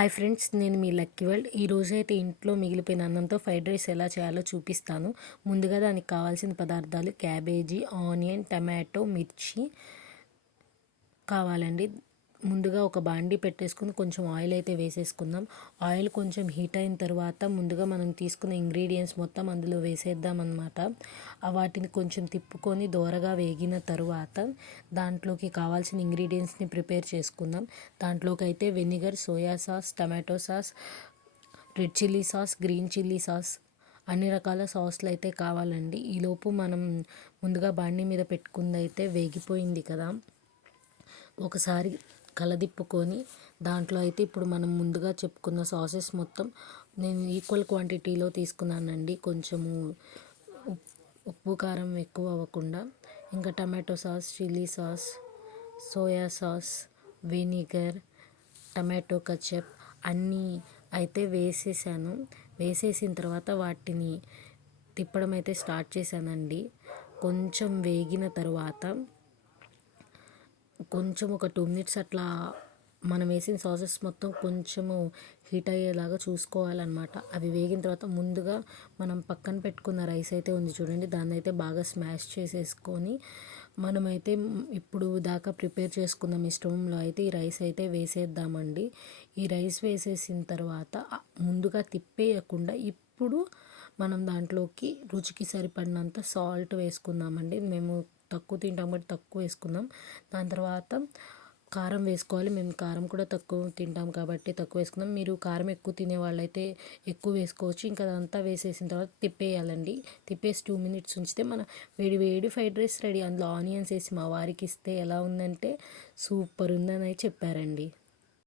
Hi friends నేను మీ lucky world ఈ రోజు అయితే ఇంట్లో మిగిలిపోయిన అన్నంతో ఫ్రైడ్ రైస్ ఎలా చేయాలో చూపిస్తాను. ముందుగా దానికి కావాల్సిన పదార్థాలు క్యాబేజీ ఆనియన్ టమాటో మిర్చి కావాలండి. ముందుగా ఒక బాండి పెట్టేసుకుని కొంచెం ఆయిల్ అయితే వేసేసుకుందాం. ఆయిల్ కొంచెం హీట్ అయిన తర్వాత ముందుగా మనం తీసుకున్న ఇంగ్రీడియంట్స్ మొత్తం అందులో వేసేద్దాం అనమాట వాటిని కొంచెం తిప్పుకొని దోరగా వేగిన తర్వాత దాంట్లోకి కావాల్సిన ఇంగ్రీడియంట్స్ని ప్రిపేర్ చేసుకుందాం. దాంట్లోకి అయితే vinegar soya sauce tomato sauce red chilli sauce green chilli sauce అన్ని రకాల సాస్లు అయితే కావాలండి ఈలోపు మనం ముందుగా బాండి మీద పెట్టుకుంది అయితే వేగిపోయింది కదా. ఒకసారి కలదిప్పుకొని దాంట్లో అయితే ఇప్పుడు మనం ముందుగా చెప్పుకున్న సాసెస్ మొత్తం నేను ఈక్వల్ క్వాంటిటీలో తీసుకున్నానండి. కొంచెము ఉప్పు కారం ఎక్కువ అవ్వకుండా ఇంకా tomato sauce chilli sauce soya sauce vinegar tomato ketchup అన్నీ అయితే వేసేసాను. వేసేసిన తర్వాత వాటిని తిప్పడం అయితే స్టార్ట్ చేశానండి. కొంచెం వేగిన తర్వాత కొంచెం ఒక టూ మినిట్స్ అట్లా మనం వేసిన సాసెస్ మొత్తం కొంచెము హీట్ అయ్యేలాగా చూసుకోవాలన్నమాట. అవి వేగిన తర్వాత ముందుగా మనం పక్కన పెట్టుకున్న రైస్ అయితే ఉంది చూడండి. దాన్ని అయితే బాగా స్మాష్ చేసేసుకొని మనమైతే ఇప్పుడు దాకా ప్రిపేర్ చేసుకున్న మిశ్రమంలో అయితే ఈ రైస్ అయితే వేసేద్దామండి. ఈ రైస్ వేసేసిన తర్వాత ముందుగా తిప్పేయకుండా ఇప్పుడు మనం దాంట్లోకి రుచికి సరిపడినంత సాల్ట్ వేసుకుందామండి. మేము తక్కువ తింటాం కాబట్టి తక్కువ వేసుకుందాం. దాని తర్వాత కారం వేసుకోవాలి. మేము కారం కూడా తక్కువ తింటాం కాబట్టి తక్కువ వేసుకుందాం. మీరు కారం ఎక్కువ తినే వాళ్ళైతే ఎక్కువ వేసుకోవచ్చు. ఇంకా అదంతా వేసేసిన తర్వాత తిప్పేయాలండి. తిప్పేసి టూ మినిట్స్ ఉంచితే మన వేడి వేడి ఫ్రైడ్ రైస్ రెడీ అందులో ఆనియన్స్ వేసి మా వారికి ఇస్తే ఎలా ఉందంటే సూపర్ ఉందని చెప్పారండి.